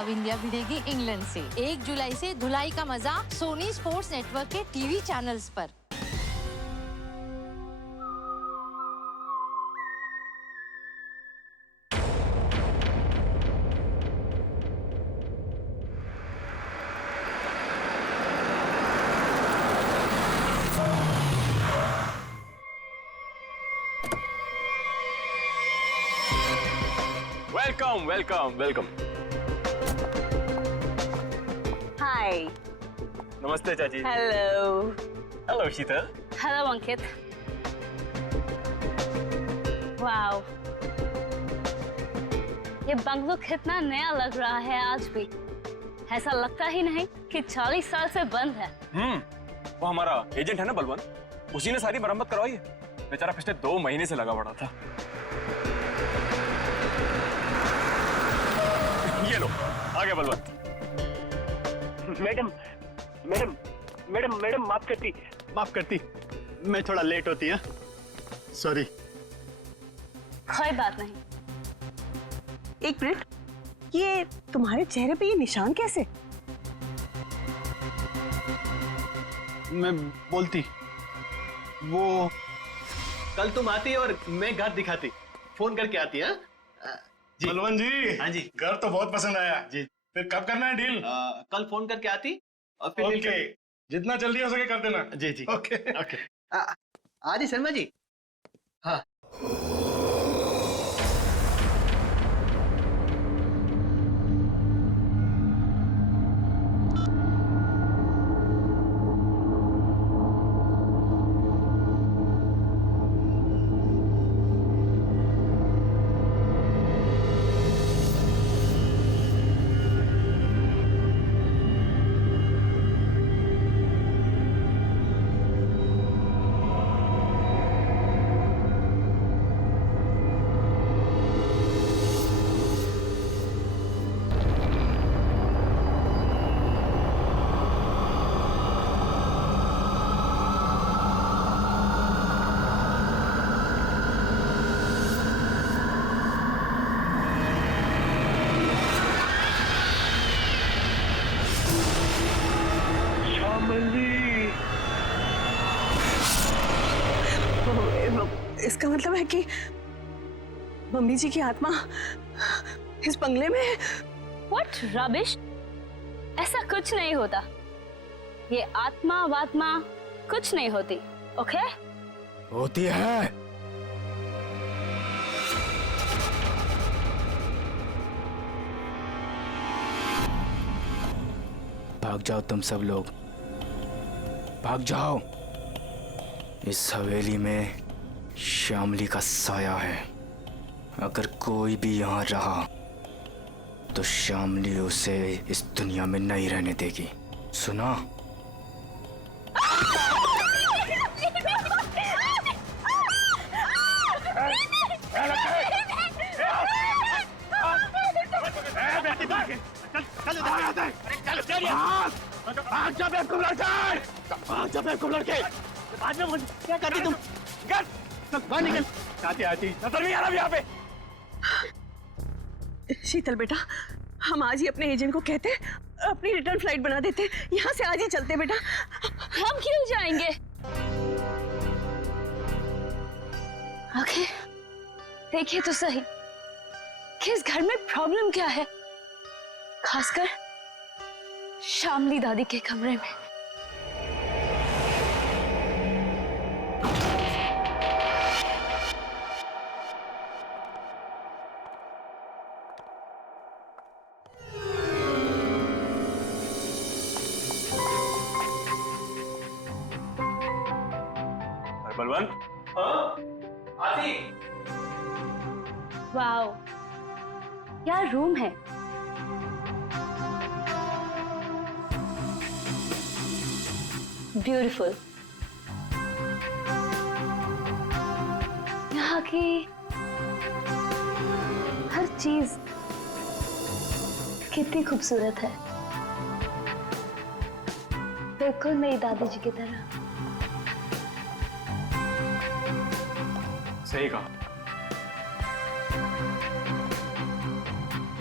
अब India भिड़ेगी England से। 1 जुलाई से धुलाई का मजा सोनी स्पोर्ट्स नेटवर्क के टीवी चैनल्स पर। Welcome welcome welcome. हाय। नमस्ते चाची। Hello. Hello Sheetal. Hello Ankit. Wow, ये बंगलो कितना नया लग रहा है आज भी। ऐसा लगता ही नहीं कि 40 साल से बंद है। वो हमारा एजेंट है ना बलवंत, उसी ने सारी मरम्मत करवाई है। बेचारा पिछले 2 महीने से लगा पड़ा था। ये लो आ गया Balwant. Madam madam madam madam माफ करती, मैं थोड़ा लेट होती है, सॉरी। कोई बात नहीं। एक मिनट, ये तुम्हारे चेहरे पे ये निशान कैसे? मैं बोलती, वो कल तुम आती और मैं घर दिखाती, फोन करके आती है। बलवंत जी। हाँ जी। घर तो बहुत पसंद आया जी। फिर कब करना है डील? कल फोन करके आती और फिर ओके, जितना जल्दी हो सके कर देना। जी जी। Okay okay. आदि शर्मा जी। हाँ। इसका मतलब है कि मम्मी जी की आत्मा इस बंगले में है। What rubbish? ऐसा कुछ नहीं होता। ये आत्मा वात्मा कुछ नहीं होती, ओके? होती है। भाग जाओ तुम सब लोग, भाग जाओ। इस हवेली में श्यामली का साया है। अगर कोई भी यहाँ रहा तो श्यामली उसे इस दुनिया में नहीं रहने देगी, सुना? क्या करती तुम? बाहर निकल। आती नजर नहीं आ रहा यहाँ पे। शीतल बेटा, हम आज ही अपने एजेंट को कहते, अपनी रिटर्न फ्लाइट बना देते, यहाँ से आज ही चलते बेटा। हम क्यों जाएंगे? ओके, देखिए तो सही कि इस घर में प्रॉब्लम क्या है, खासकर श्यामली दादी के कमरे में। बलवंत। आती। वाओ, क्या रूम है। ब्यूटीफुल। यहाँ की हर चीज कितनी खूबसूरत है, बिल्कुल मेरी दादी जी की तरह। सही कहा,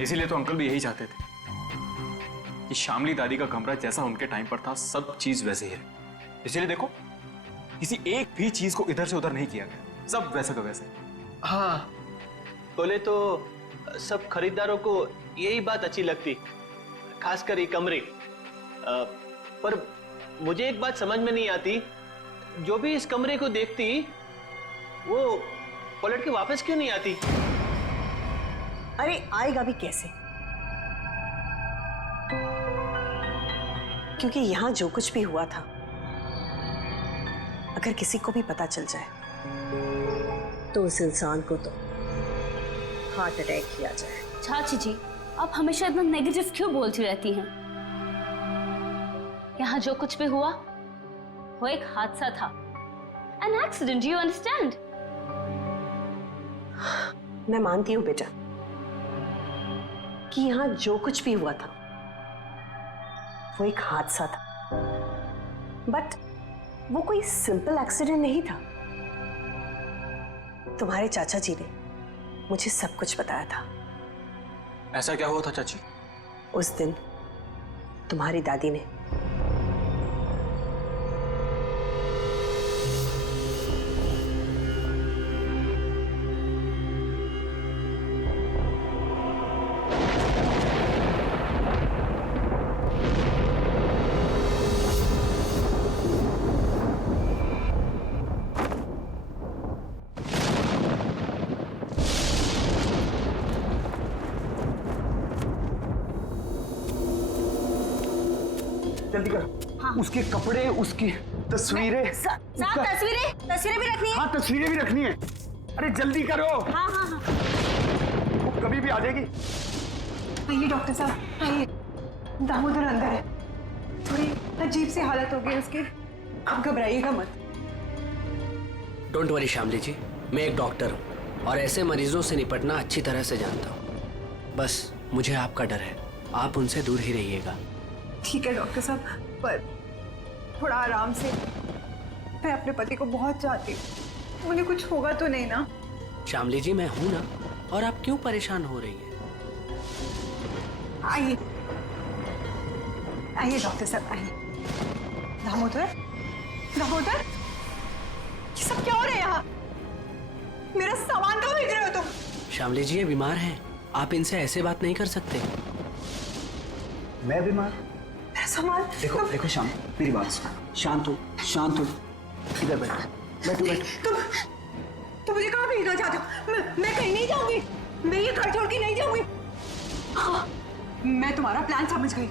इसीलिए तो अंकल भी यही चाहते थे कि शामली दादी का कमरा जैसा उनके टाइम पर था सब चीज वैसे ही है। इसलिए देखो किसी एक भी चीज को इधर से उधर नहीं किया गया, सब वैसा का वैसे। हाँ, बोले तो सब खरीदारों को यही बात अच्छी लगती, खासकर ये कमरे। पर मुझे एक बात समझ में नहीं आती, जो भी इस कमरे को देखती वो पलट के वापस क्यों नहीं आती? अरे आएगा भी कैसे? क्योंकि यहां जो कुछ भी हुआ था, अगर किसी को भी पता चल जाए तो उस इंसान को तो हार्ट अटैक किया जाए। चाची जी, आप हमेशा इतना नेगेटिव क्यों बोलती रहती हैं? यहाँ जो कुछ भी हुआ वो एक हादसा था, एन एक्सीडेंट, यू अंडरस्टैंड? मैं मानती हूँ बेटा कि यहाँ जो कुछ भी हुआ था वो एक हादसा था, बट वो कोई सिंपल एक्सीडेंट नहीं था। तुम्हारे चाचा जी ने मुझे सब कुछ बताया था। ऐसा क्या हुआ था चाची? उस दिन तुम्हारी दादी ने जल्दी करो। उसके कपड़े, उसकी तस्वीरें। साहब तस्वीरें भी रखनी है। हाँ, तस्वीरें भी रखनी है। अरे जल्दी करो। हाँ हाँ हाँ। वो कभी भी आ जाएगी। आइए डॉक्टर साहब, आइए। दामोदर अंदर है, थोड़ी अजीब सी हालत हो गई उसकी, आप घबराइएगा मत। डोंट वरी शामली जी, मैं एक डॉक्टर हूँ और ऐसे मरीजों से निपटना अच्छी तरह से जानता हूँ। बस मुझे आपका डर है, आप उनसे दूर ही रहिएगा। ठीक है डॉक्टर साहब, पर थोड़ा आराम से। मैं अपने पति को बहुत चाहती हूँ, उन्हें कुछ होगा तो नहीं ना? शामली जी, मैं हूं ना, और आप क्यों परेशान हो रही हैं? आइए आइए डॉक्टर साहब, आइए। दामोदर, दामोदर, ये सब क्या हो रहा है यहाँ? मेरा सामान क्यों भेज रहे हो तुम? शामली जी, ये बीमार हैं, आप इनसे ऐसे बात नहीं कर सकते। मैं बीमार? मेरा सामान? देखो देखो शाम, मेरी बात सुनो। शांत हो, शांत हो। इधर बैठो, बैठो। तुम मुझे कहाँ भेजना चाहते हो? मैं कहीं नहीं जाऊंगी, मैं ये घर छोड़ के नहीं जाऊंगी। हाँ, मैं तुम्हारा प्लान समझ गई,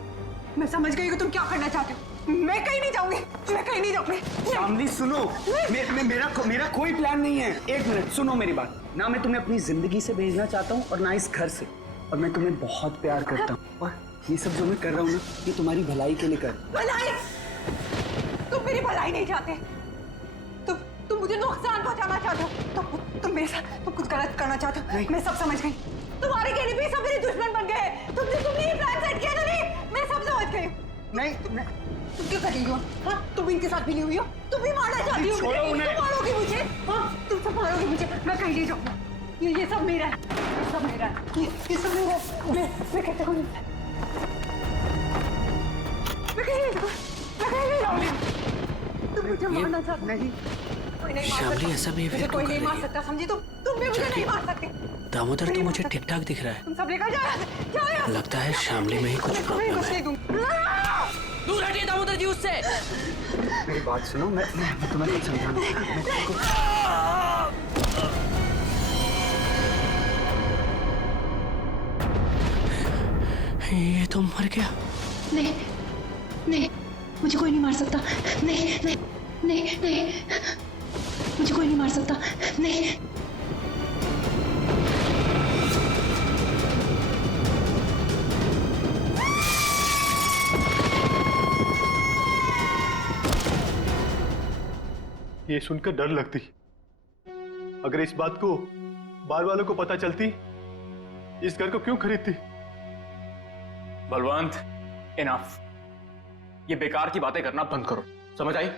मैं समझ गई कि तुम क्या करना चाहते हो। मैं कहीं नहीं जाऊंगी, मैं कहीं नहीं जाऊंगी। शामली सुनो, मेरा कोई प्लान नहीं है। एक मिनट सुनो मेरी बात। ना मैं तुम्हें अपनी जिंदगी से भेजना चाहता हूँ और ना इस घर से, और मैं तुम्हें बहुत प्यार करता हूँ, और ये सब जो मैं कर रहा हूँ ना, ये तुम्हारी भलाई के लिए कर। भलाई? तुम मेरी भलाई नहीं चाहते, तुम मुझे नुकसान पहुंचाना चाहते हो, तुम मेरे साथ तुम कुछ गलत करना चाहते हो। मैं सब समझ गई, तुम्हारे कहने पे सब मेरे दुश्मन बन गए। तुमने ये प्लान सेट किया था। नहीं, मैं सब समझ गई। नहीं, तुम क्यों कर रही हो? हाँ, तुम इनके साथ मिली हुई हो, तुम भी मारना चाहती हो मुझे। तुम मारोगी मुझे? हाँ, तुम सब मारोगी मुझे। मैं कहीं नहीं जाऊंगी, ये सब मेरा है, ये सब मेरा है, ये सब मेरा है। मैं कहता हूँ, मैं कहीं नहीं जाऊंगी। तुम मुझे मारना चाहते? नहीं, कोई नहीं मार शामली, सकता। ऐसा बिहेवियर मुझे कोई क्यों नहीं कर मार रही है? सकता, समझी? तुम भी मुझे नहीं मार सकते। दामोदर, तो मुझे ठीक ठाक दिख रहा है। तुम सब लेकर जाओ। लगता है शामली में ही कुछ प्रॉब्लम है। दूर हटिए दामोदर जी उससे। मेरी बात सुनो, मैं तुम्हें कुछ समझाना। ये तो मर गया। नहीं नहीं, मुझे कोई नहीं मार सकता। नहीं नहीं नहीं नहीं, मुझे कोई नहीं मार सकता। नहीं। ये सुनकर डर लगती, अगर इस बात को बार वालों को पता चलती, इस घर को क्यों खरीदती? बलवंत, इनफ। ये बेकार की बातें करना बंद करो, समझ आई?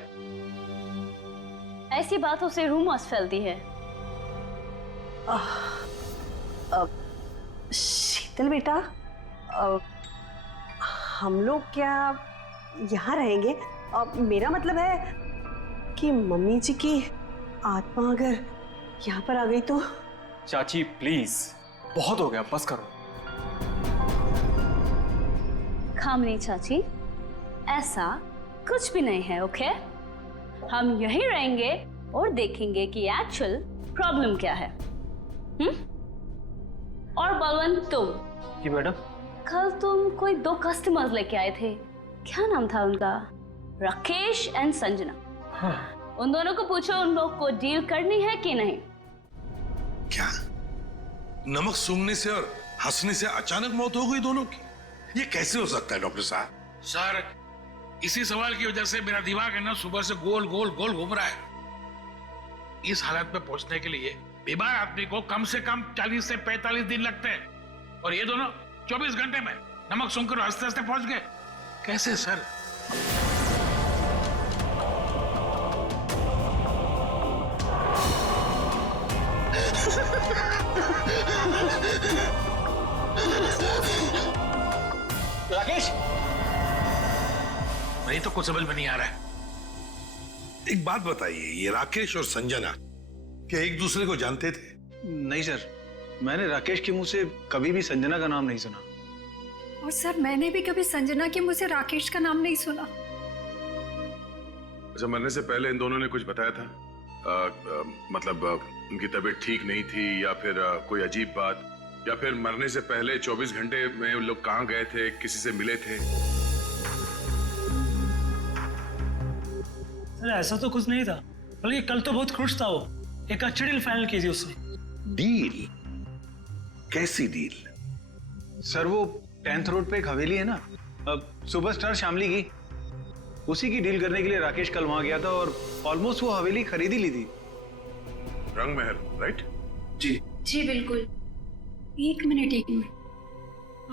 ऐसी बातों से रूमर्स फैलती है। शीतल बेटा, हम लोग क्या यहाँ रहेंगे? मेरा मतलब है कि मम्मी जी की आत्मा अगर यहाँ पर आ गई तो? चाची प्लीज, बहुत हो गया, बस करो। खामनी चाची, ऐसा कुछ भी नहीं है, ओके? हम यहीं रहेंगे और देखेंगे कि एक्चुअल प्रॉब्लम क्या है। और बलवंत, तुम? जी मैडम। कल तुम कोई 2 कस्टमर्स लेके आए थे, क्या नाम था उनका? राकेश एंड संजना। हाँ। उन दोनों को पूछो उन लोग को डील करनी है कि नहीं। क्या नमक सूंघने से और हंसने से अचानक मौत हो गई दोनों की? ये कैसे हो सकता है डॉक्टर साहब? सर, इसी सवाल की वजह से मेरा दिमाग है ना सुबह से गोल गोल गोल घूम रहा है। इस हालत में पहुंचने के लिए बीमार आदमी को कम से कम 40 से 45 दिन लगते हैं, और ये दोनों 24 घंटे में नमक सूंघकर हंसते हंसते पहुंच गए। कैसे सर? राकेश, नहीं तो कुछ समझ में नहीं आ रहा है। एक बात बताइए, ये राकेश और संजना क्या एक दूसरे को जानते थे? नहीं सर, मैंने राकेश के मुंह से कभी भी संजना का नाम नहीं सुना। और सर, मैंने भी कभी संजना के मुंह से राकेश का नाम नहीं सुना। अच्छा, मरने से पहले इन दोनों ने कुछ बताया था? मतलब उनकी तबीयत ठीक नहीं थी, या फिर कोई अजीब बात, या फिर मरने से पहले 24 घंटे में वो लोग कहाँ गए थे, किसी से मिले थे? सर ऐसा तो कुछ नहीं था, बल्कि कल तो बहुत खुश था वो। एक अच्छी डील फाइनल की थी उसने। डील? कैसी डील? सर, वो 10th रोड पे एक हवेली है ना, सुपरस्टार शामली की, उसी की डील करने के लिए राकेश कल वहां गया था और ऑलमोस्ट वो हवेली खरीद ही ली थी। रंग महल, राइट? जी जी बिल्कुल। एक मिनट,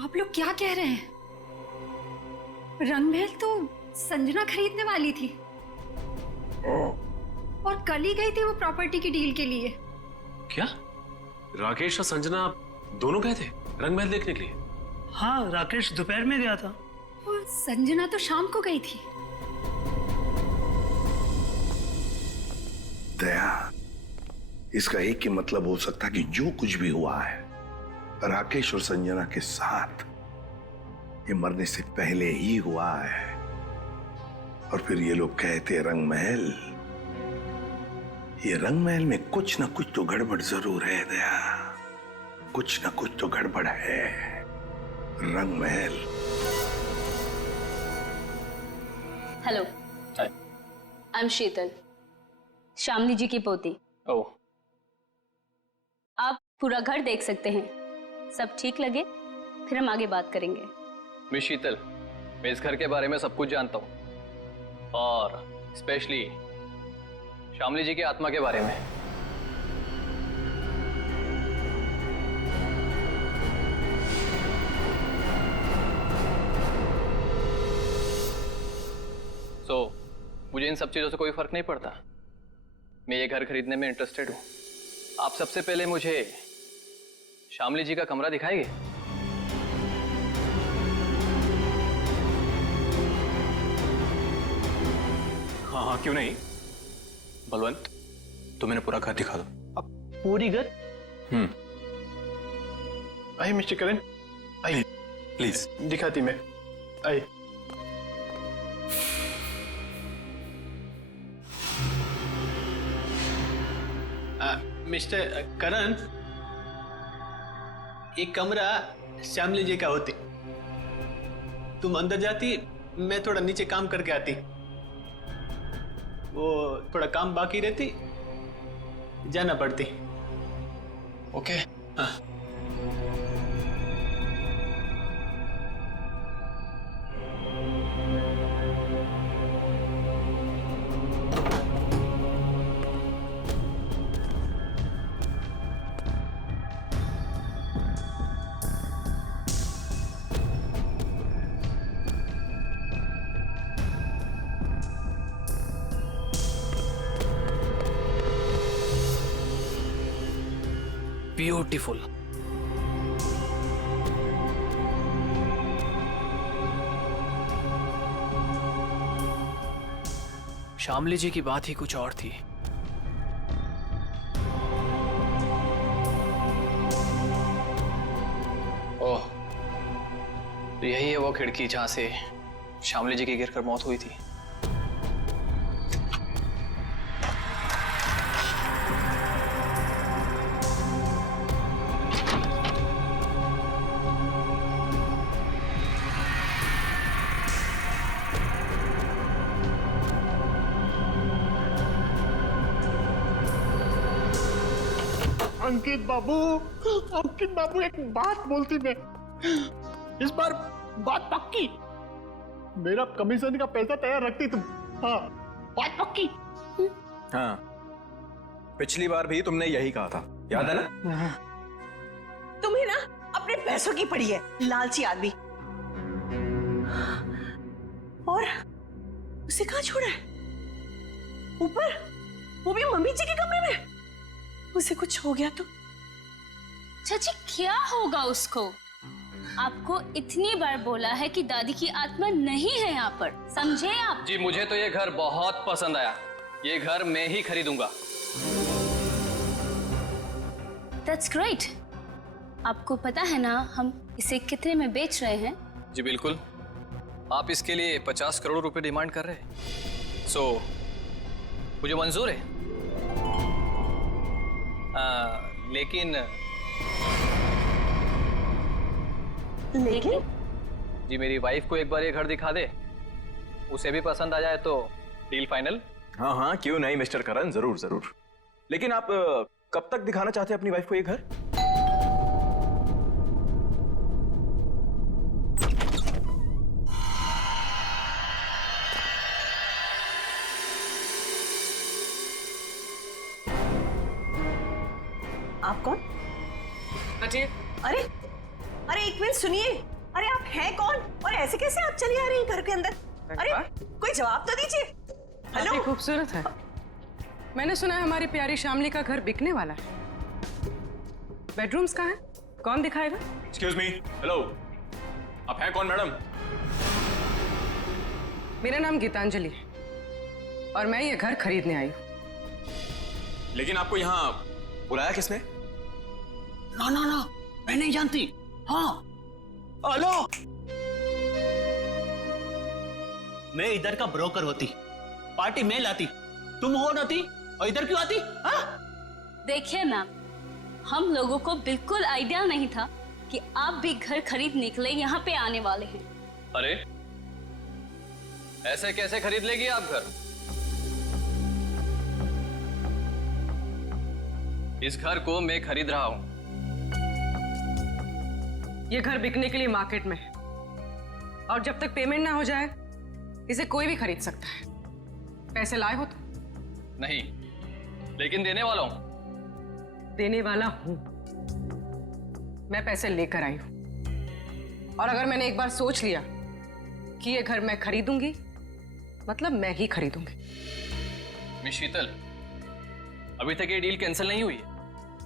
आप लोग क्या कह रहे हैं? रंगमहल तो संजना खरीदने वाली थी और कल ही गई थी वो प्रॉपर्टी की डील के लिए। क्या राकेश और संजना दोनों गए थे रंगमहल देखने के लिए? हाँ, राकेश दोपहर में गया था और संजना तो शाम को गई थी। दया, इसका एक ही मतलब हो सकता कि जो कुछ भी हुआ है राकेश और संजना के साथ, ये मरने से पहले ही हुआ है। और फिर ये लोग कहते रंगमहल, ये रंगमहल में कुछ ना कुछ तो गड़बड़ जरूर है दया, कुछ ना कुछ तो गड़बड़ है। रंगमहल। हेलो, आई एम शीतल, शामली जी की पोती। ओह, आप पूरा घर देख सकते हैं, सब ठीक लगे फिर हम आगे बात करेंगे। मिस शीतल, मैं इस घर के बारे में सब कुछ जानता हूँ, और स्पेशली शामली जी की आत्मा के बारे में। मुझे इन सब चीजों से कोई फर्क नहीं पड़ता। मैं ये घर खरीदने में इंटरेस्टेड हूँ। आप सबसे पहले मुझे शामली जी का कमरा दिखाएंगे? हाँ हाँ, क्यों नहीं। बलवंत, तो मैंने पूरा घर दिखा दो। अब पूरी घर? आइए मिस्टर करण, आइए प्लीज। दिखाती मैं, आइए। मिस्टर करण, एक कमरा श्यामली जी का होती। तुम अंदर जाती, मैं थोड़ा नीचे काम करके आती। वो थोड़ा काम बाकी रहती, जाना पड़ती। ओके। हाँ। ब्यूटीफुल। शामली जी की बात ही कुछ और थी। ओह, तो यही है वो खिड़की जहां से शामली जी की गिरकर मौत हुई थी। अंकित बाबू एक बात बोलती मैं, इस बार बात पक्की, मेरा कमीशन का पैसा तैयार रखती तुम। हाँ, बात पक्की। हाँ, पिछली बार भी तुमने यही कहा था, याद है ना? तुम्हें ना अपने पैसों की पड़ी है, लालची आदमी। और उसे कहाँ छोड़ा है? ऊपर, वो भी मम्मी जी के कमरे में। उसे कुछ हो गया तो? चाची क्या होगा उसको? आपको इतनी बार बोला है कि दादी की आत्मा नहीं है यहाँ पर, समझे आप? जी मुझे तो ये घर बहुत पसंद आया, ये घर मैं ही खरीदूंगा। That's great। आपको पता है ना हम इसे कितने में बेच रहे हैं? जी बिल्कुल, आप इसके लिए 50 करोड़ रुपए डिमांड कर रहे हैं, सो मुझे मंजूर है। लेकिन जी मेरी वाइफ को एक बार ये घर दिखा दे, उसे भी पसंद आ जाए तो डील फाइनल। हाँ हाँ, क्यों नहीं मिस्टर करण, जरूर जरूर। लेकिन आप कब तक दिखाना चाहते हैं अपनी वाइफ को ये घर? आप कौन? हटिए। अरे अरे एक मिनट सुनिए, अरे आप हैं कौन और ऐसे कैसे आप चली आ रही हैं घर के अंदर? अरे कोई जवाब तो दीजिए। हेलो, काफी खूबसूरत है। मैंने सुना है हमारी प्यारी शामली का घर बिकने वाला है। बेडरूम्स कहाँ हैं? कौन दिखाएगा? एक्सक्यूज मी, हेलो, आप हैं कौन मैडम? मेरा नाम गीतांजलि है और मैं ये घर खरीदने आई हूँ। लेकिन आपको यहाँ बुलाया किसने? ना ना ना, मैं नहीं जानती। हाँ, हेलो, मैं इधर का ब्रोकर होती, पार्टी में लाती, तुम हो नाती और इधर क्यों आती? हाँ? देखिए मैम, हम लोगों को बिल्कुल आइडिया नहीं था कि आप भी घर खरीदने के लिए यहाँ पे आने वाले हैं। अरे ऐसे कैसे खरीद लेगी आप घर? इस घर को मैं खरीद रहा हूं। ये घर बिकने के लिए मार्केट में है और जब तक पेमेंट ना हो जाए इसे कोई भी खरीद सकता है। पैसे लाए हो तो? नहीं, लेकिन देने वाला हूं। देने वाला हूं। मैं पैसे लेकर आई हूं और अगर मैंने एक बार सोच लिया कि ये घर मैं खरीदूंगी, मतलब मैं ही खरीदूंगी। मिस शीतल, अभी तक ये डील कैंसिल नहीं हुई है,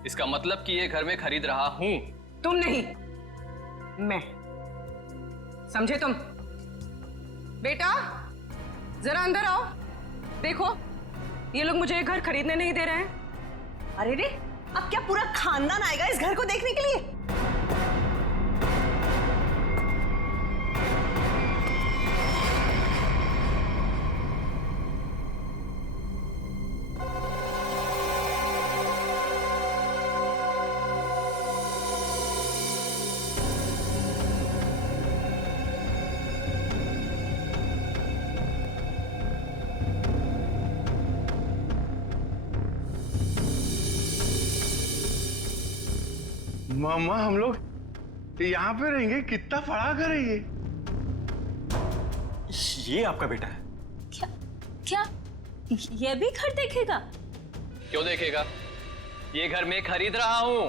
इसका मतलब कि ये घर मैं खरीद रहा हूं। तुम नहीं, मैं। समझे तुम? बेटा जरा अंदर आओ, देखो ये लोग मुझे ये घर खरीदने नहीं दे रहे हैं। अरे रे, अब क्या पूरा खानदान आएगा इस घर को देखने के लिए? मामा हम लोग यहाँ पे रहेंगे? कितना बड़ा घर है ये? ये आपका बेटा है? क्या क्या ये भी घर देखेगा? क्यों देखेगा? ये घर मैं खरीद रहा हूं।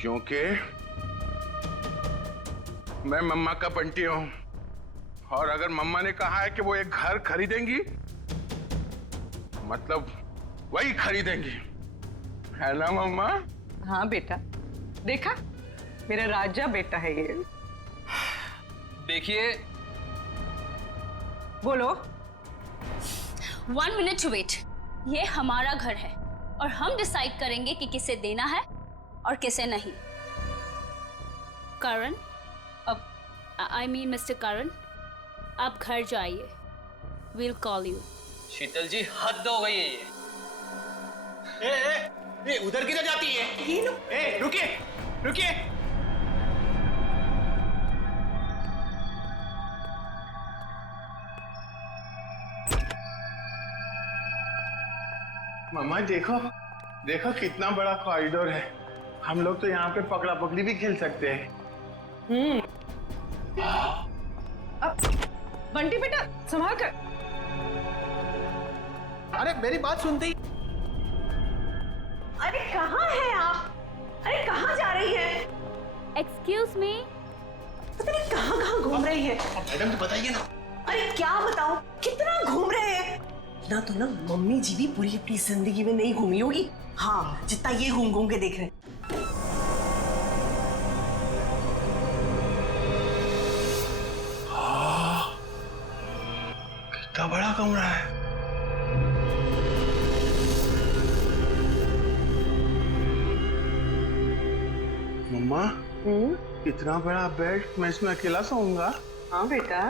क्योंकि मैं मम्मा का बंटी हूं और अगर मम्मा ने कहा है कि वो एक घर खरीदेंगी, मतलब वही खरीदेंगी, है ना मम्मा? हाँ बेटा, देखा मेरा राजा बेटा है ये। देखिए, बोलो। 1 मिनट वेट। ये हमारा घर है और हम डिसाइड करेंगे कि किसे देना है और किसे नहीं। करण, अब आई मीन मिस्टर करण, आप घर जाइए। Will call you. Sheetal ji, हद हो गई है ये। उधर किधर जाती है? ये लो। रुकिए रुकिए। मम्मा देखो, देखो कितना बड़ा कॉरिडोर है। हम लोग तो यहाँ पे पकड़ा पकड़ी भी खेल सकते हैं। बंटी बेटा संभाल कर। अरे मेरी बात सुनती। अरे कहाँ हैं आप? अरे कहाँ जा रही है? Excuse me. पता नहीं कहाँ कहाँ घूम रही है। मैडम तो बताइए ना। अरे क्या बताऊं, कितना घूम रहे हैं। ना तो ना मम्मी जी भी पूरी अपनी जिंदगी में नहीं घूमी होगी, हाँ, जितना ये घूम घूम के देख रहे हैं। कितना बड़ा कमरा है। मम्मा, इतना बड़ा बेड, मैं इसमें अकेला सोऊंगा? हाँ बेटा।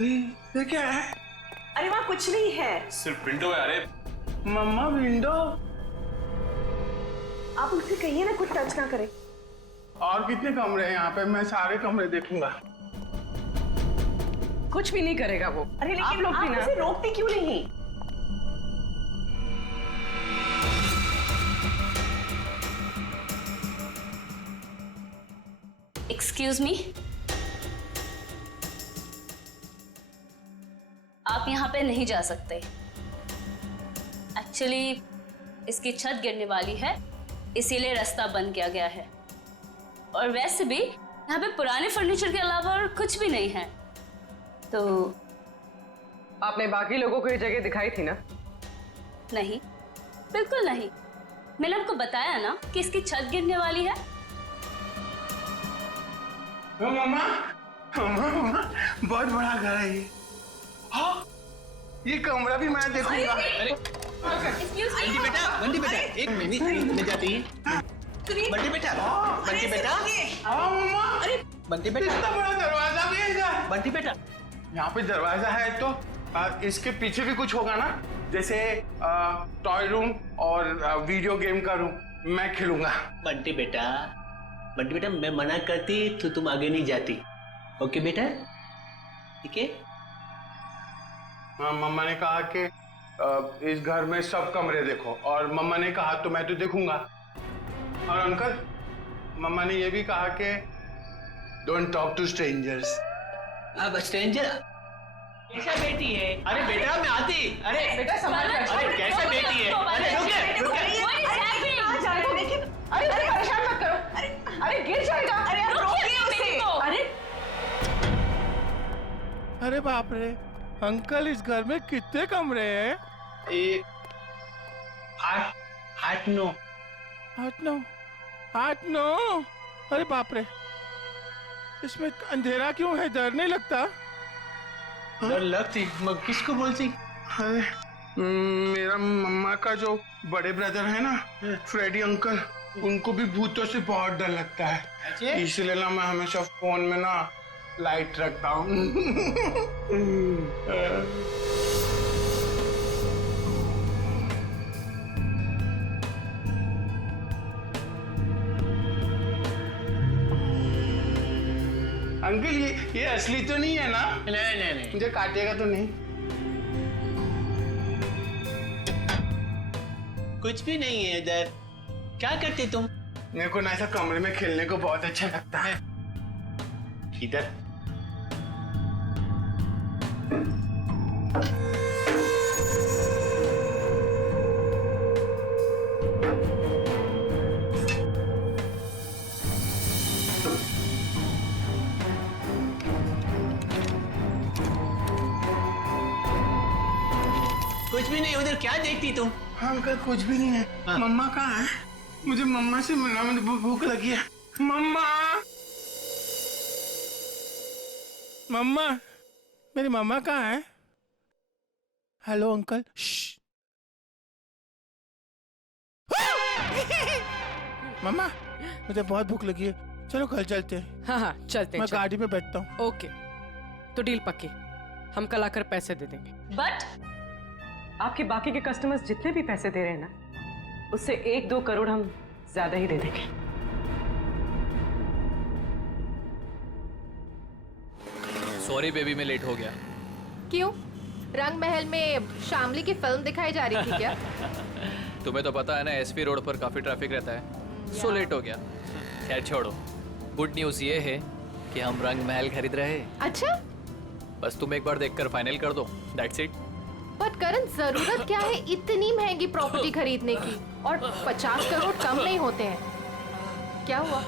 ये क्या है? अरे वहाँ कुछ नहीं है, सिर्फ विंडो है। अरे मम्मा विंडो। आप उससे कहिए ना कुछ टच ना करे। और कितने कमरे हैं यहाँ पे? मैं सारे कमरे देखूंगा। कुछ भी नहीं करेगा वो। अरे लेकिन आप लोग भी ना उसे रोकते क्यों नहीं? एक्सक्यूज मी, आप यहाँ पे नहीं जा सकते। एक्चुअली इसकी छत गिरने वाली है, इसीलिए रास्ता बंद किया गया है। और वैसे भी यहाँ पे पुराने फर्नीचर के अलावा और कुछ भी नहीं है। तो आपने बाकी लोगों को ये जगह दिखाई थी ना? नहीं, बिल्कुल नहीं। मैंने आपको बताया ना कि इसकी छत गिरने वाली है। मम्मा, मम्मा, बहुत बड़ा घर है ये। हाँ, ये कमरा भी मैं देखूंगा। बंटी बेटा एक मिनट में जाती है। बंटी बेटा, बंटी बेटा। हाँ मम्मा। अरे बंटी बेटा, इतना बड़ा दरवाजा भी है इधर। बंटी बेटा। यहाँ पे दरवाजा है तो इसके पीछे भी कुछ होगा ना, जैसे टॉय रूम और वीडियो गेम का रूम। मैं खेलूंगा। बंटी बेटा, बंटी बेटा, मैं मना करती तो तुम आगे नहीं जाती। ओके बेटा, ठीक है? हाँ, मम्मा ने कहा कि इस घर में सब कमरे देखो, और मम्मा ने कहा तो मैं तो देखूंगा। और अंकल, मम्मा ने ये भी कहा कि डोंट टॉक टू स्ट्रेंजर्स। अब स्ट्रेंजर कैसा बेटी है? अरे बेटा मैं आती। अरे बेटा संभाल कर। अरे कैसे बेटी है? अरे रुके रुके। कहाँ जा रहे हो? देखिए, अरे उसे परेशान मत करो। अरे गिर जाएगा। अरे आप रोकिए उसे। अरे अरे बाप रे अंकल, इस घर में कितने कमरे हैं? आठ नौ। आठ नौ। अरे बाप रे, इसमें अंधेरा क्यों है? डर नहीं लगता? डर लगती, मगर किसको बोलती? अरे मेरा मम्मा का जो बड़े ब्रदर है ना, फ्रेडी अंकल, उनको भी भूतों से बहुत डर लगता है। इसलिए ना मैं हमेशा फोन में ना लाइट रखता हूँ। अंकल ये असली तो नहीं है ना? नहीं। मुझे काटेगा तो नहीं? कुछ भी नहीं है इधर। क्या करते तुम? मेरे को ना ऐसा कमरे में खेलने को बहुत अच्छा लगता है। इधर कुछ भी नहीं। उधर क्या देखती तुम? हाँ अंकल, कुछ भी नहीं है। हाँ। मम्मा कहाँ है? मुझे मम्मा से मिलना, मुझे भूख लगी है। मम्मा, मम्मा, मेरी मम्मा कहाँ है? Hello uncle. मम्मा मुझे बहुत भूख लगी है, चलो कल चलते हैं। हाँ हाँ चलते हैं। मैं गाड़ी में बैठता हूँ। ओके, तो डील पक्की, हम कल आकर पैसे दे देंगे। बट आपके बाकी के कस्टमर्स जितने भी पैसे दे रहे हैं ना, उससे 1-2 करोड़ हम ज्यादा ही दे देंगे। सॉरी बेबी, मैं लेट हो गया। क्यों? रंग महल में शामली की फिल्म दिखाई जा रही थी क्या? तुम्हें तो पता है ना, एसपी रोड पर काफी ट्रैफिक रहता है, सो लेट हो गया। खैर छोड़ो, गुड न्यूज ये है कि हम रंग महल खरीद रहे हैं। अच्छा, बस तुम एक बार देखकर फाइनल कर दो, दैट्स इट। बट करण, जरूरत क्या है इतनी महंगी प्रॉपर्टी खरीदने की? और 50 करोड़ कम नहीं होते हैं। क्या हुआ?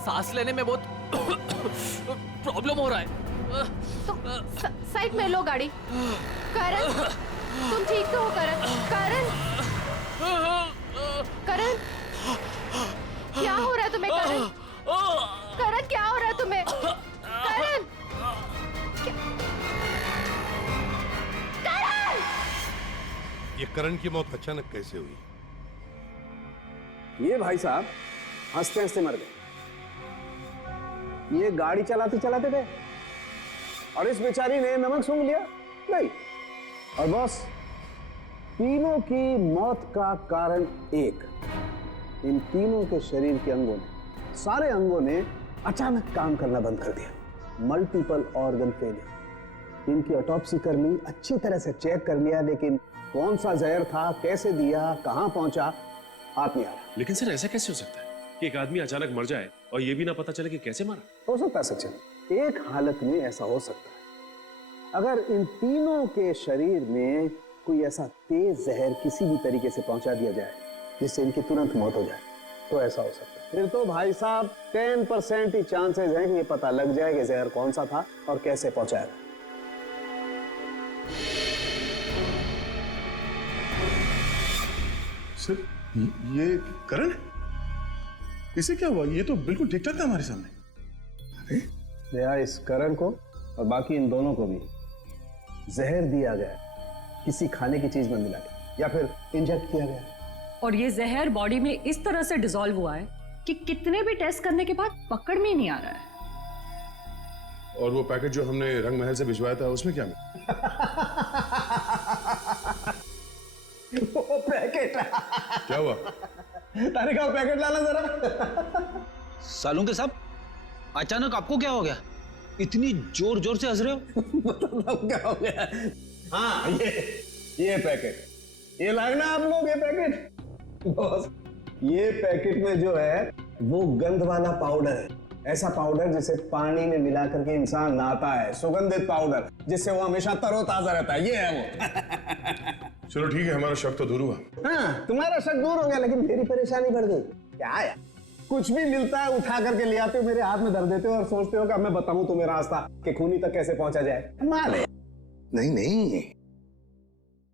सांस लेने में बहुत प्रॉब्लम हो रहा है। तो साइड में लो गाड़ी। करण, तुम ठीक तो हो? करण, करण, करण, क्या हो रहा है तुम्हें? करण, करण, क्या हो रहा है तुम्हें? करण, करण! ये करण की मौत अचानक कैसे हुई? ये भाई साहब हंसते हंसते मर गए। ये गाड़ी चलाते चलाते गए और इस बेचारी ने नमक सूंघ लिया। नहीं, और बॉस, तीनों की मौत का कारण एक, इन तीनों के शरीर के अंगों ने, सारे अंगों ने अचानक काम करना बंद कर दिया। Multiple organ failure. इनकी ऑटोप्सी कर ली, अच्छी तरह से चेक कर लिया, लेकिन कौन सा जहर था, कैसे दिया, कहां पहुंचा, हाथ नहीं आ रहा। लेकिन सर ऐसा कैसे हो सकता है कि एक आदमी अचानक मर जाए और ये भी ना पता चले कि कैसे मरा? हो सकता है सचिन, एक हालत में ऐसा हो सकता है, अगर इन तीनों के शरीर में कोई ऐसा तेज जहर किसी भी तरीके से पहुंचा दिया जाए जिससे इनकी तुरंत मौत हो जाए, तो ऐसा हो सकता है। फिर तो भाई साहब 10% ही चांसेस हैं कि ये पता लग जाए कि जहर कौन सा था और कैसे पहुंचाया। सर ये करण, इसे क्या हुआ? ये तो बिल्कुल ठीक ठाक था हमारे सामने। अरे भैया, इस करण को और बाकी इन दोनों को भी जहर दिया गया, किसी खाने की चीज में मिला के, या फिर इंजेक्ट किया गया। और ये जहर बॉडी में इस तरह से डिसॉल्व हुआ है कि कितने भी टेस्ट करने के बाद पकड़ में ही नहीं आ रहा है। और वो पैकेट जो हमने रंग महल से भिजवाया था, उसमें क्या मिला? वो पैकेट क्या हुआ? तारे का पैकेट लाना जरा। सालुंके साहब, अचानक आपको क्या हो गया? इतनी जोर जोर से हंस रहे हो? मतलब क्या हो गया? हाँ, ये पैकेट, ये लाए ना आप लोग, ये पैकेट। बॉस, ये पैकेट में जो है वो गंध वाला पाउडर है, ऐसा पाउडर जिसे पानी में मिला करके इंसान नहाता है, सुगंधित पाउडर जिससे वो हमेशा तरोताजा रहता है, ये है वो। चलो ठीक है, हमारा शक तो दूर हुआ। हाँ, तुम्हारा शक दूर हो गया, लेकिन मेरी परेशानी बढ़ गई। क्या यार, कुछ भी मिलता है उठा करके ले आते हो, मेरे हाथ में धर देते हो और सोचते हो कि अब मैं बताऊं तुम्हें रास्ता कि खूनी तक कैसे पहुंचा जाए। माल है। नहीं नहीं,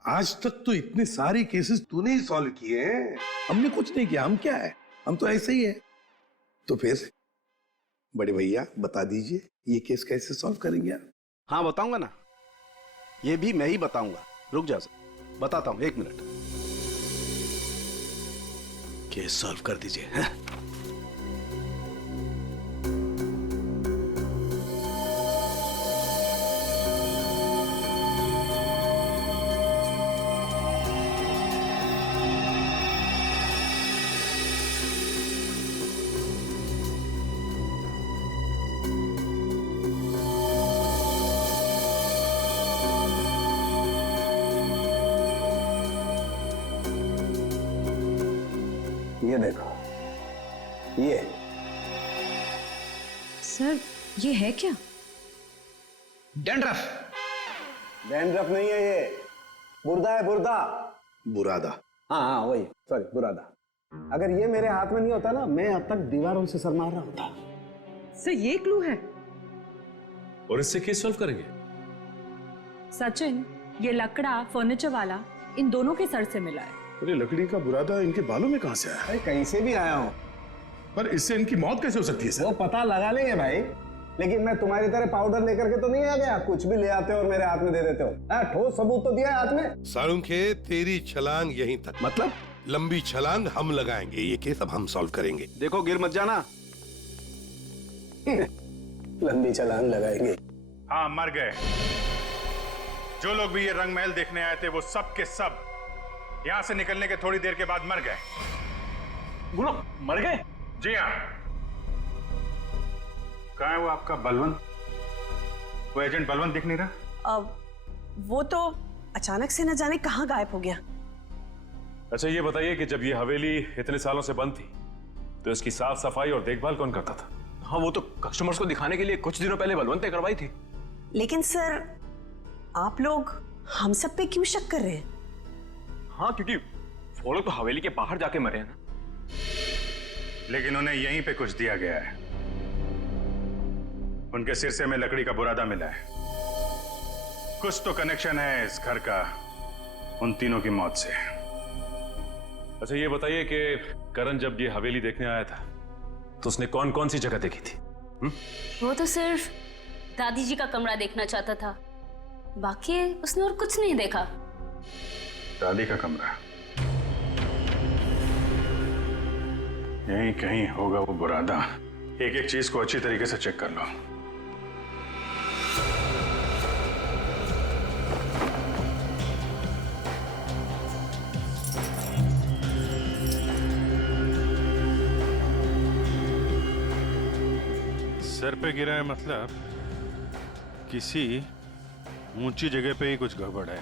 आज तक तो इतने सारे केसेस तूने ही सॉल्व किए हैं, हमने कुछ नहीं किया। हम क्या है, हम तो ऐसे ही है। तो फिर बड़े भैया बता दीजिए, ये केस कैसे सॉल्व करेंगे आप? हाँ बताऊंगा ना, ये भी मैं ही बताऊंगा। रुक जा, बताता हूं, 1 मिनट। केस सॉल्व कर दीजिए। हाँ? ये देखो, ये सर, ये है क्या? डैंड्रफ। डैंड्रफ नहीं है, ये बुर्दा है, बुर्दा। बुरादा। हाँ हाँ वही, सॉरी, बुरादा। अगर ये मेरे हाथ में नहीं होता ना, मैं अब तक दीवारों से सर मार रहा होता। सर ये क्लू है और इससे केस सॉल्व करेंगे। सचिन, ये लकड़ा फर्नीचर वाला इन दोनों के सर से मिला है। अरे लकड़ी का बुरादा इनके बालों में कहां से आया? अरे कहीं से भी आया हूं, पर इससे इनकी मौत कैसे हो सकती है सर? वो पता लगा लेंगे भाई। लेकिन मैं तुम्हारी तरह पाउडर लेकर के तो नहीं आ गया, कुछ भी ले आते हो और मेरे हाथ में दे देते हो। ठोस सबूत तो दिया है हाथ में। सालुंखे, तेरी छलांग यहीं तक। मतलब लंबी छलांग हम लगाएंगे, ये केस अब हम सॉल्व करेंगे। देखो गिर मत जाना। लंबी छलांग लगाएंगे। हाँ, मर गए। जो लोग भी ये रंग महल देखने आए थे वो सब के सब यहाँ से निकलने के थोड़ी देर के बाद मर गए। बोलो, मर गए? जी हाँ। कहाँ है वो आपका बलवंत? वो एजेंट बलवंत दिख नहीं रहा? वो तो अचानक से न जाने कहाँ गायब हो गया। अच्छा ये बताइए कि जब ये हवेली इतने सालों से बंद थी तो इसकी साफ सफाई और देखभाल कौन करता था? हाँ, वो तो कस्टमर्स को दिखाने के लिए कुछ दिनों पहले बलवंत ने करवाई थी। लेकिन सर, आप लोग हम सब पे क्यों शक कर रहे हैं? हाँ, क्योंकि वो लोग तो हवेली के बाहर जाके मरे हैं ना। लेकिन उन्हें यहीं पे कुछ दिया गया है। उनके सिरसे में लकड़ी का बुरादा मिला है। कुछ तो कनेक्शन है इस घर का उन तीनों की मौत से। अच्छा ये बताइए कि करण जब ये हवेली देखने आया था तो उसने कौन कौन सी जगह देखी थी? वो तो सिर्फ दादी जी का कमरा देखना चाहता था, बाकी उसने और कुछ नहीं देखा। दादी का कमरा? यहीं कहीं होगा वो बुरादा। एक एक चीज को अच्छी तरीके से चेक कर लो। सर पे गिरा है मतलब किसी ऊंची जगह पे ही कुछ गड़बड़ है।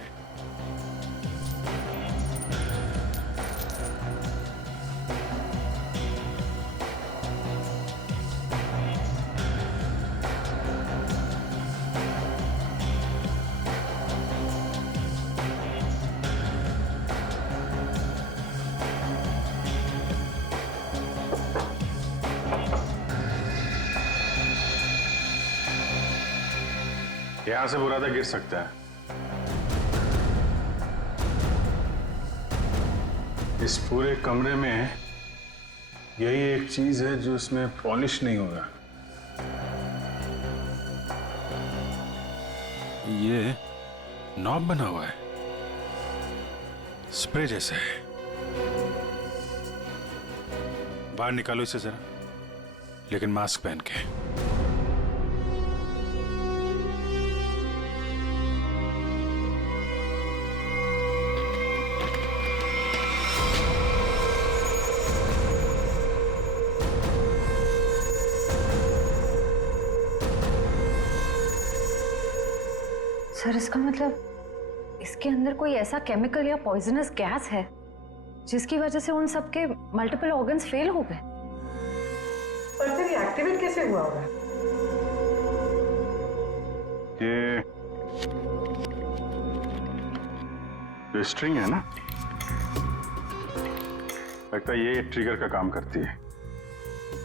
यहां से बुरादा गिर सकता है। इस पूरे कमरे में यही एक चीज है जो इसमें पॉलिश नहीं होगा। ये नॉब बना हुआ है, स्प्रे जैसा है। बाहर निकालो इसे जरा, लेकिन मास्क पहन के। सर, इसका मतलब इसके अंदर कोई ऐसा केमिकल या पॉइजनस गैस है जिसकी वजह से उन सब के मल्टीपल ऑर्गन्स फेल हो गए। पर फिर एक्टिवेट कैसे हुआ होगा? ये स्ट्रिंग है ना, लगता है ये ट्रिगर का काम करती है।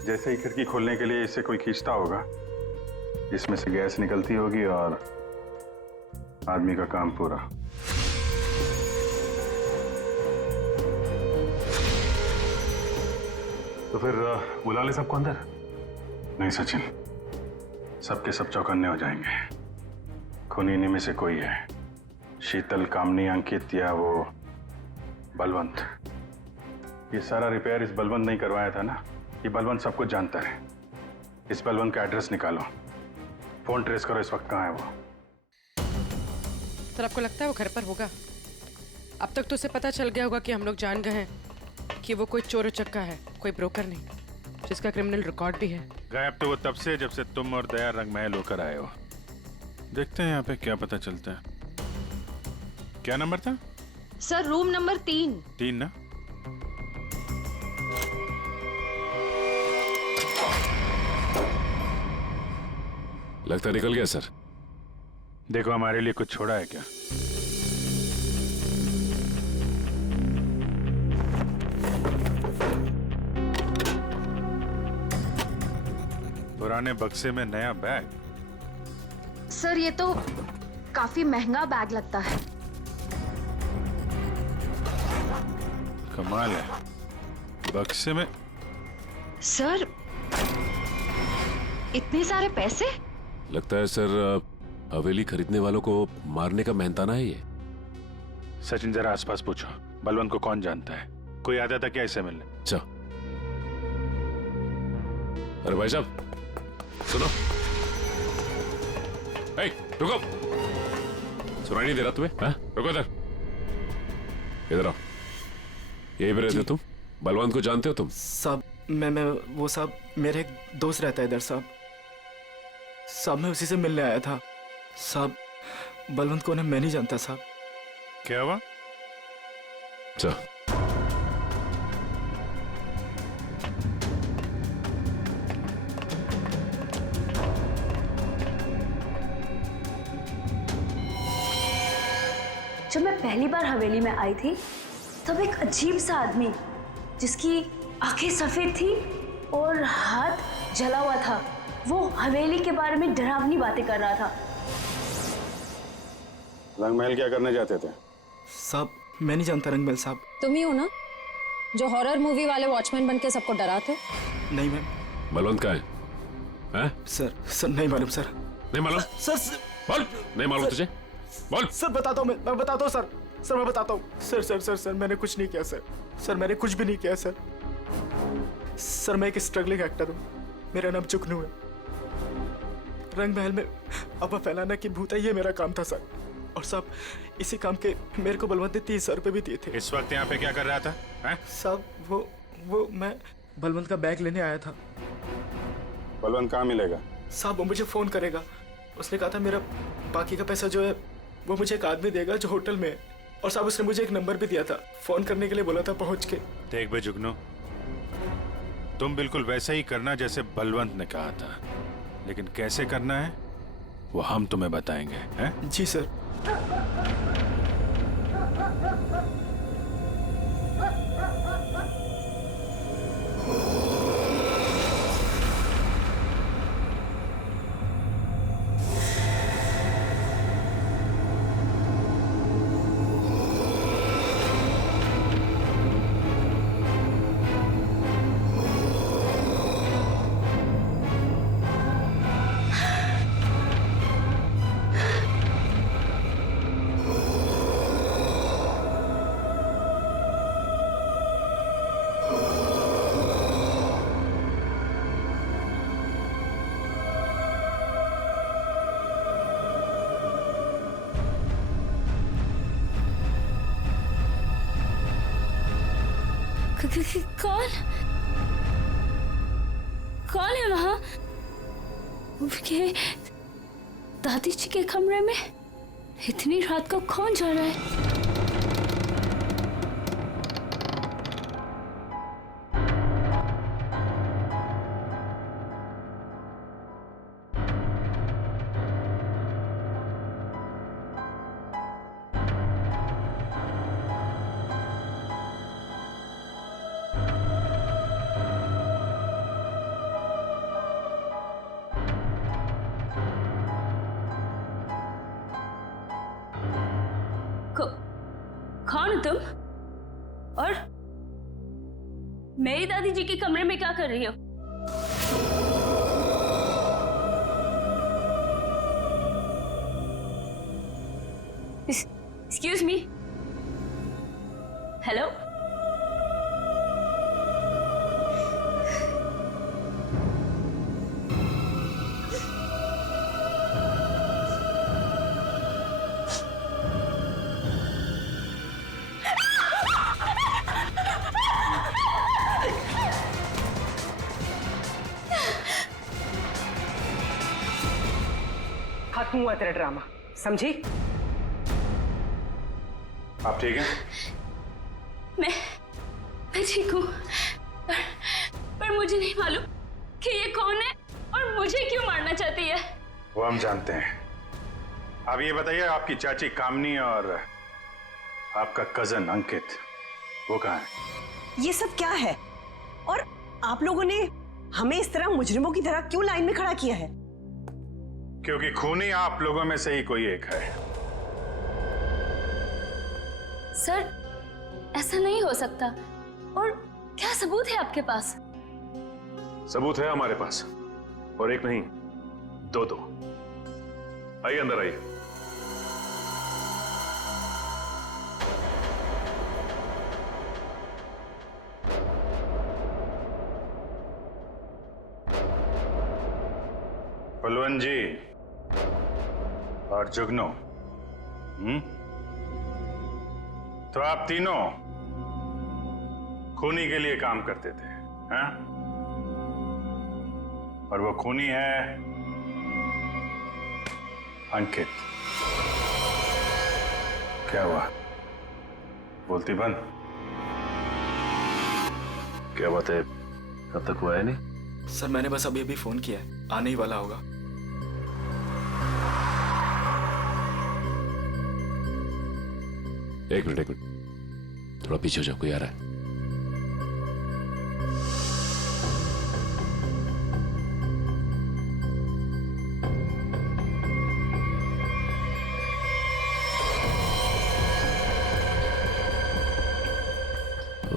जैसे ही खिड़की खोलने के लिए इसे कोई खींचता होगा, इसमें से गैस निकलती होगी और आदमी का काम पूरा। तो फिर बुला ले सबको अंदर। नहीं सचिन, सबके सब चौकन्ने हो जाएंगे। खूनी इन्हीं में से कोई है, शीतल, कामनी, अंकित या वो बलवंत। ये सारा रिपेयर इस बलवंत नहीं करवाया था ना। ये बलवंत सब कुछ जानता है। इस बलवंत का एड्रेस निकालो, फोन ट्रेस करो, इस वक्त कहाँ है वो। सर, आपको लगता है वो घर पर होगा? अब तक तो उसे पता चल गया होगा कि हम लोग जान गए हैं कि वो कोई चोर उचक्का है, कोई ब्रोकर नहीं, जिसका क्रिमिनल रिकॉर्ड भी है। गायब तो वो तब से जब से तुम और दया रंग महल होकर आए हो। देखते हैं यहाँ पे क्या पता चलता है। क्या नंबर था? Sir, room number 3। 3 ना? लगता निकल गया सर। देखो हमारे लिए कुछ छोड़ा है क्या? पुराने बक्से में नया बैग? सर, ये तो काफी महंगा बैग लगता है। कमाल है, बक्से में। सर, इतने सारे पैसे? लगता है सर हवेली खरीदने वालों को मारने का मेहनताना है ये। सचिन जरा आसपास पूछो, बलवंत को कौन जानता है? कोई आता था क्या इससे मिलने? अच्छा। अरे भाई साहब सुनो, रुको, सुनाई नहीं दे रहा तुम्हें? हाँ? रुको इधर आओ। यही पे रहते हो तुम? बलवंत को जानते हो तुम? साहब मैं वो साहब मेरे एक दोस्त रहता है इधर साहब मैं उसी से मिलने आया था साहब। बलवंत को मैं नहीं जानता साहब। क्या हुआ? अच्छा, जब मैं पहली बार हवेली में आई थी तब एक अजीब सा आदमी जिसकी आंखें सफेद थी और हाथ जला हुआ था, वो हवेली के बारे में डरावनी बातें कर रहा था। रंगमहल क्या करने जाते थे? साहब मैं नहीं जानता रंगमहल साहब। तुम ही हो ना जो हॉरर मूवी वाले वॉचमैन बन के सबको डराते? नहीं मैम। बलवंत कहाँ है? सर नहीं मालूम सर। नहीं मालूम? सर बोल, नहीं मालूम तुझे? बोल। सर बताता हूँ मैं बताता हूँ सर मैं बताता हूँ। सर मैंने कुछ नहीं किया सर मैंने कुछ भी नहीं किया सर मैं एक स्ट्रगलिंग एक्टर हूँ, मेरा नाम जुगनू है। रंगमहल में अफवाह फैलाना कि भूत है ये मेरा काम था सर। और साहब इसी काम के मेरे को बलवंत ने 30,000 रुपए भी दिए थे। इस वक्त यहाँ पे क्या कर रहा था? साहब वो मैं बलवंत का बैग लेने आया था। बलवंत कहाँ मिलेगा? साहब वो मुझे फोन करेगा, उसने कहा था मेरा बाकी का पैसा जो है वो मुझे एक आदमी देगा जो होटल में है। और साहब उसने मुझे एक नंबर भी दिया था, फोन करने के लिए बोला था पहुंच के। देख बे जुगनू, तुम बिल्कुल वैसा ही करना जैसे बलवंत ने कहा था, लेकिन कैसे करना है वो हम तुम्हें बताएंगे। हैं? जी सर। कौन है वहां? दादी जी के कमरे में इतनी रात को कौन जा रहा है? कौन हो तुम? और मेरी दादी जी के कमरे में क्या कर रही हो? Excuse me, hello? खत्म हुआ तेरा ड्रामा, समझी? आप ठीक हैं? मैं ठीक हूँ, पर मुझे नहीं मालूम कि ये कौन है और मुझे क्यों मारना चाहती है। वो हम जानते हैं। अब ये बताइए, आपकी चाची कामनी और आपका कजन अंकित वो कहाँ है? ये सब क्या है? और आप लोगों ने हमें इस तरह मुजरिमों की तरह क्यों लाइन में खड़ा किया है? क्योंकि खूनी आप लोगों में से ही कोई एक है। सर, ऐसा नहीं हो सकता। और क्या सबूत है आपके पास? सबूत है हमारे पास, और एक नहीं, दो। आइए अंदर आइए। बलवंत जी और जुगनू, तो आप तीनों खूनी के लिए काम करते थे, हैं? और वो खूनी है अंकित। क्या हुआ? बोलती बंद। क्या बात है, अब तक हुआ है नहीं? सर मैंने बस अभी फोन किया है, आने ही वाला होगा। एक मिनट, थोड़ा पीछे हो जाओ, कोई आ रहा है।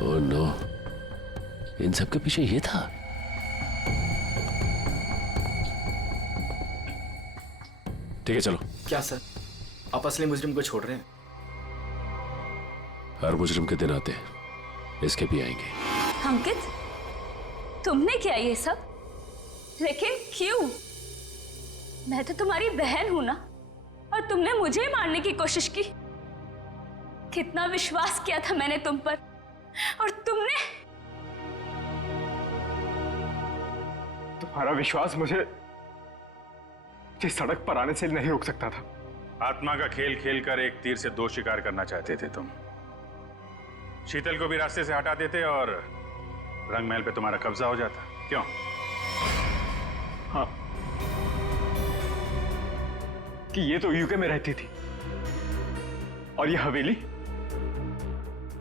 ओह नो, इन सब के पीछे ये था। ठीक है चलो। क्या सर, आप असली मुजरिम को छोड़ रहे हैं? हर मुजरिम के दिन आते हैं, इसके भी आएंगे। अंकित, तुमने किया ये सब? लेकिन क्यों? मैं तो तुम्हारी बहन हूं ना, और तुमने मुझे मारने की कोशिश की। कितना विश्वास किया था मैंने तुम पर, और तुमने। तुम्हारा विश्वास मुझे सड़क पर आने से नहीं रोक सकता था। आत्मा का खेल खेलकर एक तीर से दो शिकार करना चाहते थे तुम। शीतल को भी रास्ते से हटा देते और रंग महल पे तुम्हारा कब्जा हो जाता। क्यों? हाँ, कि ये तो यूके में रहती थी और ये हवेली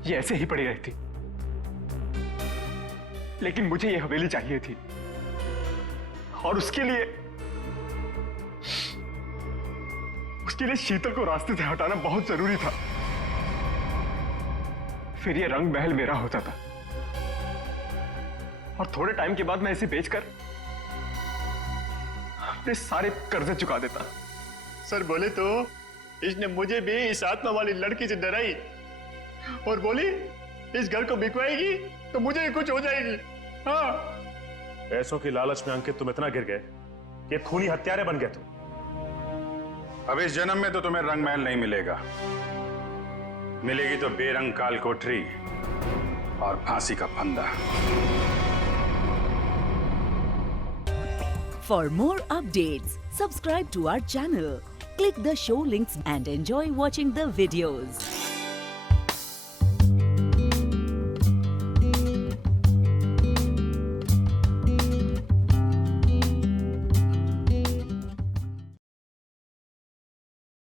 ये ऐसे ही पड़ी रहती, लेकिन मुझे ये हवेली चाहिए थी और उसके लिए शीतल को रास्ते से हटाना बहुत जरूरी था। फिर ये रंग महल मेरा होता था और थोड़े टाइम के बाद मैं इसे बेचकर अपने सारे कर्जे चुका देता। सर बोले तो इसने मुझे भी इस आत्मा वाली लड़की से डराई और बोली इस घर को बिकवाएगी तो मुझे ही कुछ हो जाएगी। हाँ, पैसों की लालच में अंकित तुम इतना गिर गए कि खूनी हत्यारे बन गए तुम। अब इस जन्म में तो तुम्हें रंग महल नहीं मिलेगा, मिलेगी तो बेरंग काल कोठरी और फांसी का फंदा। For more updates, subscribe to our channel, click the show links and enjoy watching the videos.